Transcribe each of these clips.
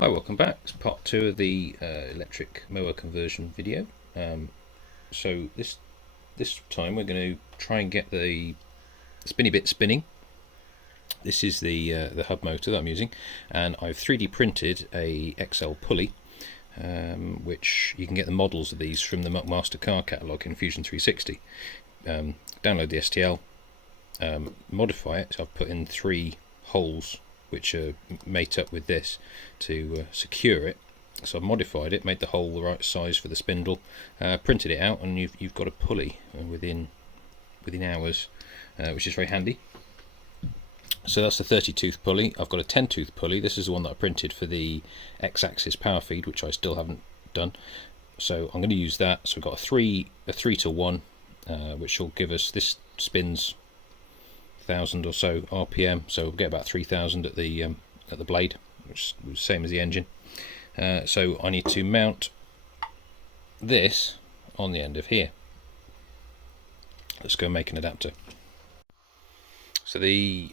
Hi, welcome back. It's part 2 of the electric mower conversion video. So this time we're going to try and get the spinny bit spinning. This is the hub motor that I'm using, and I've 3D printed a XL pulley, which you can get the models of these from the Master Car catalogue in Fusion 360. Download the STL, modify it. So I've put in 3 holes which are mate up with this to secure it. So I've modified it, made the hole the right size for the spindle, printed it out, and you've got a pulley within hours, which is very handy. So that's the 30-tooth pulley. I've got a 10-tooth pulley. This is the one that I printed for the X-axis power feed, which I still haven't done. So I'm going to use that. So we've got a 3 to 1, which will give us, this spins 1,000 or so RPM, so we'll get about 3,000 at the blade, which is the same as the engine. So I need to mount this on the end of here. Let's go make an adapter. So the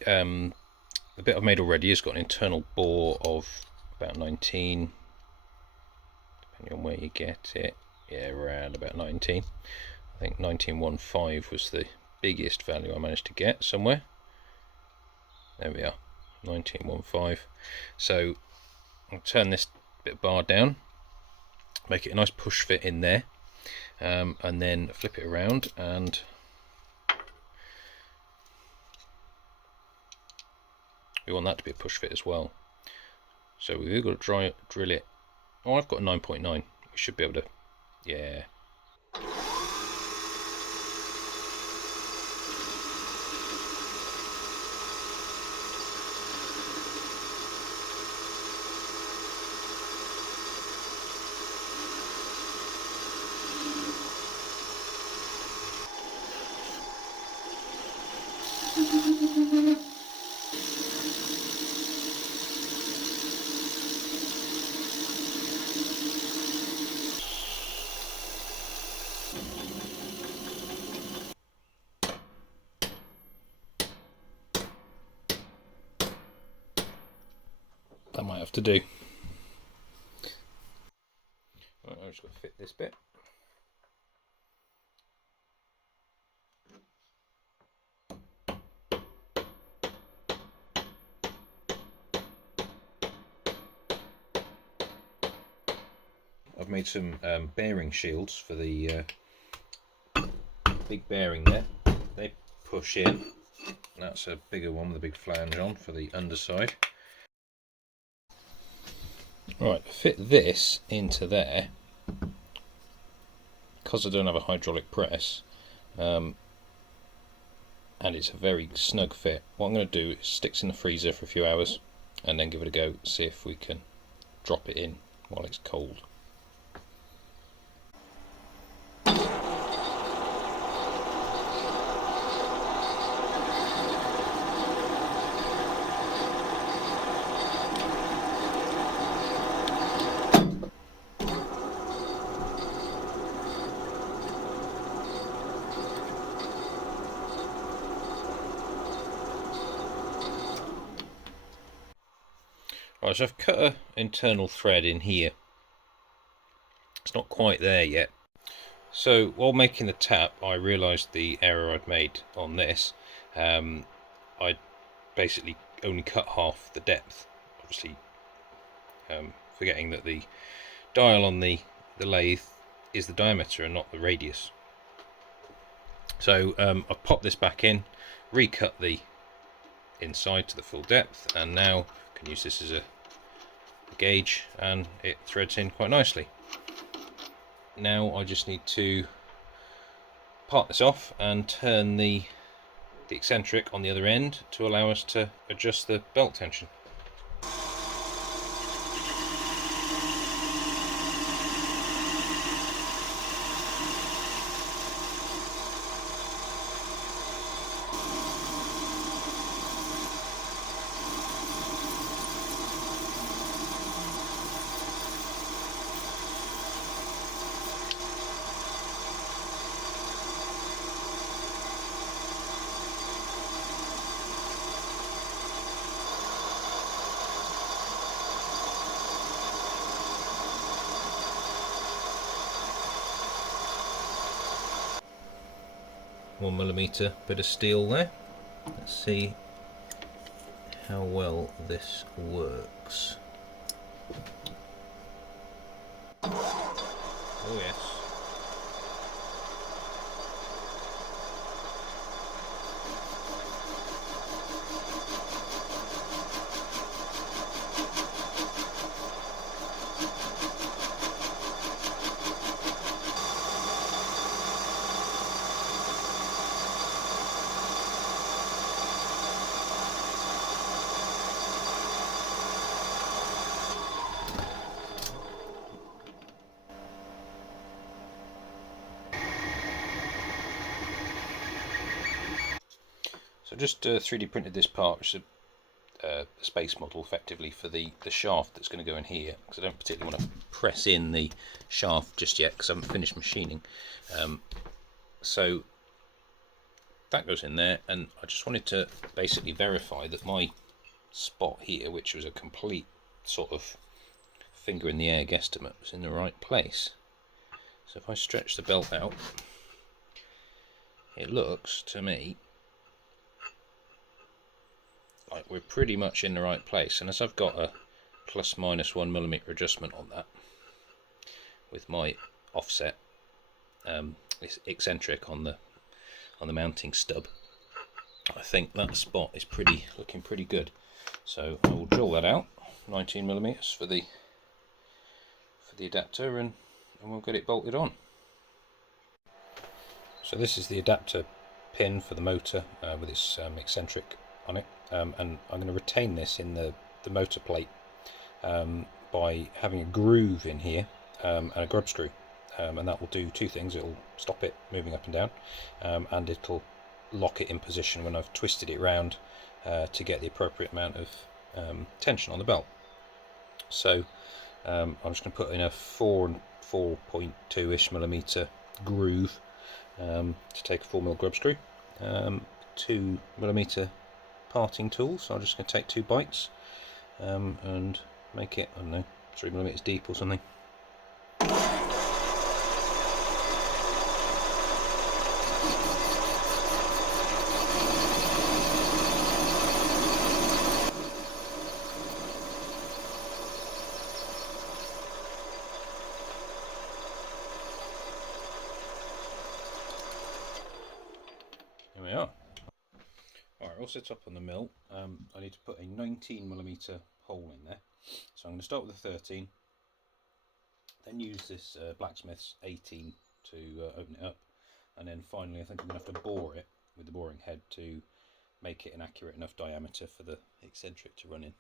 bit I've made already has got an internal bore of about 19, depending on where you get it. Yeah, around about 19. I think 19.15 was the biggest value I managed to get somewhere. There we are, 19.15. So I'll turn this bit of bar down, make it a nice push fit in there, and then flip it around, and we want that to be a push fit as well. So we've got to drill it. Oh, I've got a 9.9. We should be able to, yeah. That might have to do. Right, I've just got to fit this bit. I've made some bearing shields for the big bearing there. They push in. That's a bigger one with a big flange on for the underside. Right, fit this into there. Because I don't have a hydraulic press, and it's a very snug fit, what I'm going to do is stick it in the freezer for a few hours and then give it a go, see if we can drop it in while it's cold. Right, so I've cut an internal thread in here. It's not quite there yet. So while making the tap, I realised the error I'd made on this. I basically only cut half the depth, obviously forgetting that the dial on the lathe is the diameter and not the radius. So I've popped this back in, recut the inside to the full depth, and now I can use this as a gauge, and it threads in quite nicely. Now I just need to part this off and turn the eccentric on the other end to allow us to adjust the belt tension. 1mm bit of steel there. Let's see how well this works. Oh yes. So just 3D printed this part, which is a space model effectively for the shaft that's going to go in here, because I don't particularly want to press in the shaft just yet because I haven't finished machining. So that goes in there, and I just wanted to basically verify that my spot here, which was a complete sort of finger in the air guesstimate, was in the right place. So if I stretch the belt out, it looks to me like we're pretty much in the right place. And as I've got a plus minus 1mm adjustment on that with my offset, it's eccentric on the mounting stub, I think that spot is looking pretty good. So I will drill that out, 19mm for the adapter, and we'll get it bolted on. So this is the adapter pin for the motor with its eccentric on it, and I'm going to retain this in the motor plate by having a groove in here and a grub screw, and that will do two things. It'll stop it moving up and down, and it'll lock it in position when I've twisted it round to get the appropriate amount of tension on the belt. So I'm just going to put in a 4.2-ish millimeter groove to take a 4mm grub screw, 2mm parting tool, so I'm just going to take 2 bites and make it, I don't know, 3mm deep or something. There we are. Alright, all set up on the mill. I need to put a 19mm hole in there. So I'm going to start with a 13, then use this blacksmith's 18 to open it up, and then finally I think I'm going to have to bore it with the boring head to make it an accurate enough diameter for the eccentric to run in.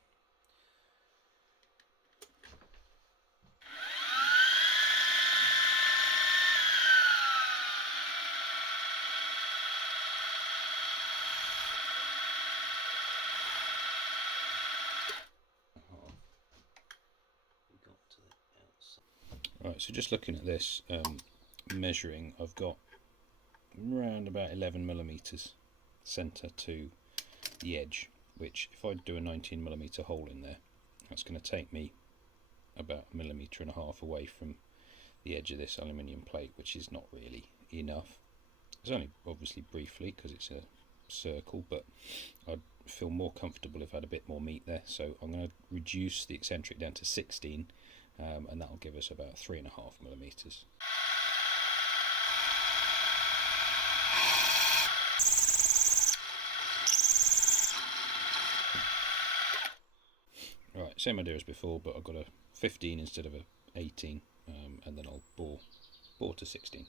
Right, so just looking at this, measuring, I've got around about 11mm centre to the edge, which if I do a 19mm hole in there, that's going to take me about 1.5 millimetres away from the edge of this aluminium plate, which is not really enough. It's only obviously briefly because it's a circle, but I'd feel more comfortable if I had a bit more meat there, so I'm going to reduce the eccentric down to 16, and that'll give us about 3.5mm. Right, same idea as before, but I've got a 15 instead of a 18, and then I'll bore to 16.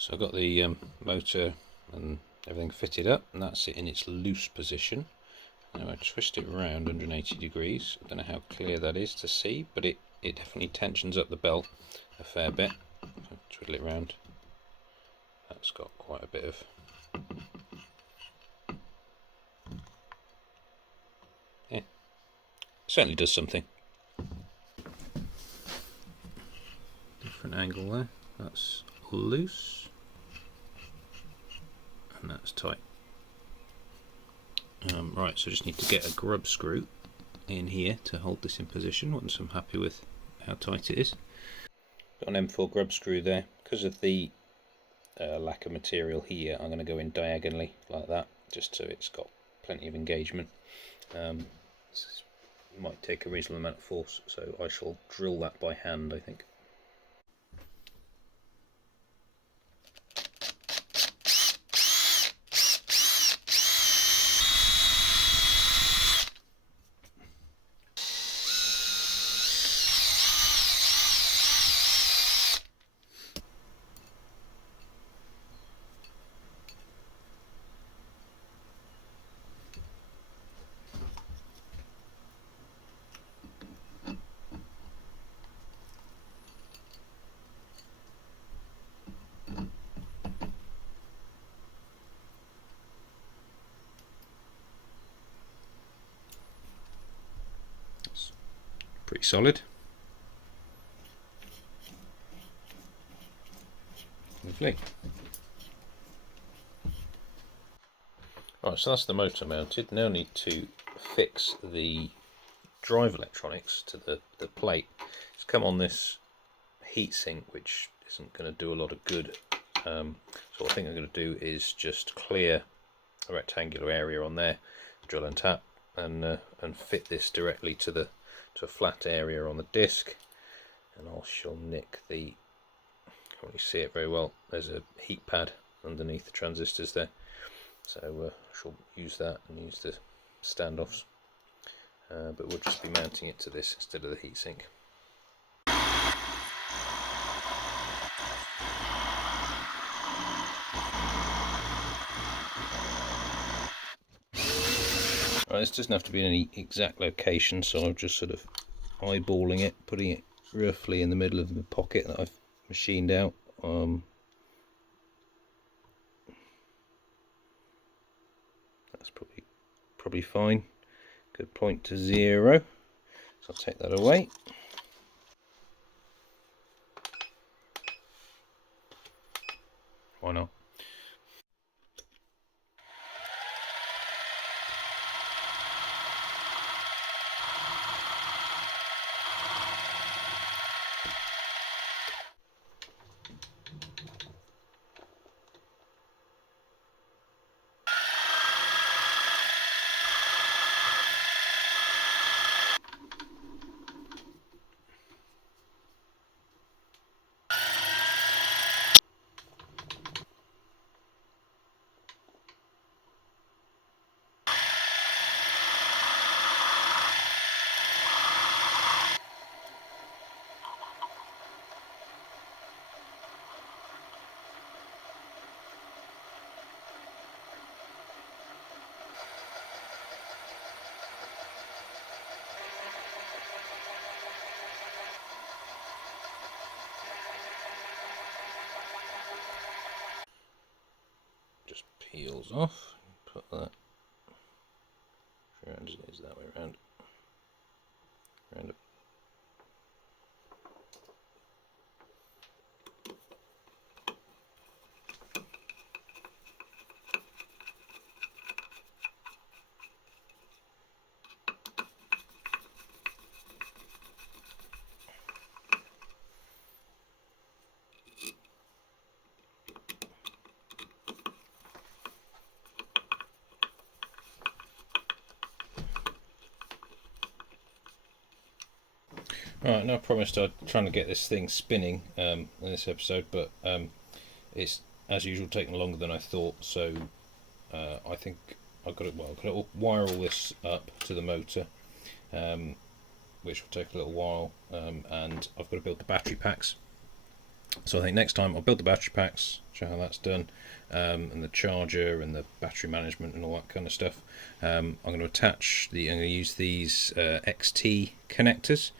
So I've got the motor and everything fitted up, and that's it in its loose position. Now I twist it around 180 degrees. I don't know how clear that is to see, but it definitely tensions up the belt a fair bit. If I twiddle it around, that's got quite a bit of certainly does something. angle there. That's loose, and that's tight. Right, so I just need to get a grub screw in here to hold this in position once I'm happy with how tight it is. Got an M4 grub screw there. Because of the lack of material here, I'm going to go in diagonally like that, just so it's got plenty of engagement. This might take a reasonable amount of force, so I shall drill that by hand, I think. Pretty solid. Lovely. Right, so that's the motor mounted. Now need to fix the drive electronics to the plate. It's come on this heatsink, which isn't going to do a lot of good. So what I think I'm going to do is just clear a rectangular area on there, drill and tap, and fit this directly to a flat area on the disc. And I shall nick the, can't really see it very well, there's a heat pad underneath the transistors there, so I shall use that and use the standoffs, but we'll just be mounting it to this instead of the heatsink. Right, this doesn't have to be in any exact location, so I'm just sort of eyeballing it, putting it roughly in the middle of the pocket that I've machined out. That's probably fine. Good point to 0. So I'll take that away. Why not? Just peels off, put that around, is that way around, it. Alright, now I promised I'd try to get this thing spinning in this episode, but it's as usual taking longer than I thought, so I think I've got to wire all this up to the motor, which will take a little while, and I've got to build the battery packs. So I think next time I'll build the battery packs, show how that's done, and the charger and the battery management and all that kind of stuff. I'm going to use these XT connectors.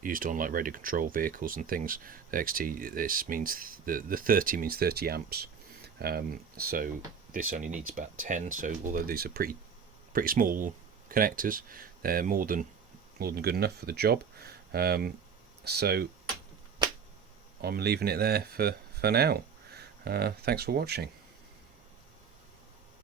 Used on like radio control vehicles and things. The XT, this means the 30 means 30 amps. So this only needs about 10. So although these are pretty small connectors, they're more than good enough for the job. So I'm leaving it there for now. Thanks for watching.